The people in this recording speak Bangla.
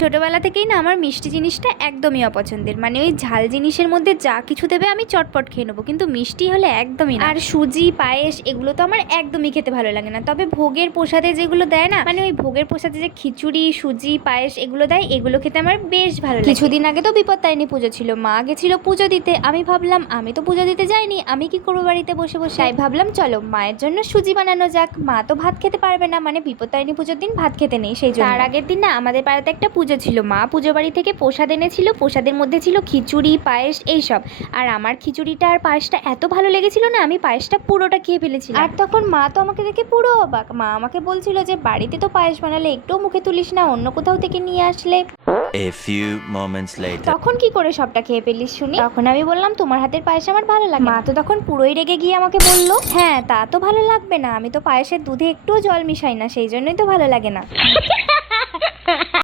ছোটবেলা থেকেই না আমার মিষ্টি জিনিসটা একদমই অপছন্দের, মানে ওই ঝাল জিনিসের মধ্যে যা কিছু দেবে আমি চটপট খেয়ে নেবো, কিন্তু মিষ্টি হলে একদমই না। আর সুজি পায়েস এগুলো তো আমার একদমই খেতে ভালো লাগে না। তবে ভোগের প্রসাদে যেগুলো দেয় না, মানে ওই ভোগের প্রসাদে যে খিচুড়ি সুজি পায়েস এগুলো দেয়, এগুলো খেতে আমার বেশ ভালো লাগে। কিছুদিন আগে তো বিপত্তারিণী পুজো ছিল, মা গেছিল পুজো দিতে। আমি ভাবলাম আমি তো পুজো দিতে যাইনি, আমি কি করবো বাড়িতে বসে বসে। তাই ভাবলাম চলো মায়ের জন্য সুজি বানানো যাক। মা তো ভাত খেতে পারবে না, মানে বিপত্তারিণী পুজোর দিন ভাত খেতে নেই, সেই জন্য। তার আগের দিন না আমাদের পাড়াতে একটা পুজো ছিল, মা পুজো বাড়ি থেকে প্রসাদ এনেছিল। প্রসাদের মধ্যে ছিল খিচুড়ি পায়েস এইসব। আর আমার খিচুড়িটা আর পায়েসটা এত ভালো লেগেছিল না, আমি পায়েসটা পুরোটা খেয়ে ফেলেছিলাম। আর তখন মা তো আমাকে দেখে পুরো অবাক। মা আমাকে বলছিল যে বাড়িতে তো পায়েস বানালে একটুও মুখে তুলিস না, অন্য কোথাও থেকে নিয়ে আসলে। A few moments later. তখন কি করে সবটা খেয়ে ফেলিস শুনি? তখন আমি বললাম তোমার হাতের পায়েস আমার ভালো লাগে। মা তো তখন পুরোই রেগে গিয়ে আমাকে বলল, হ্যাঁ তা তো ভালো লাগবে না, আমি তো পায়েসের দুধে একটুও জল মিশাই না, সেই জন্যই তো ভালো লাগে না।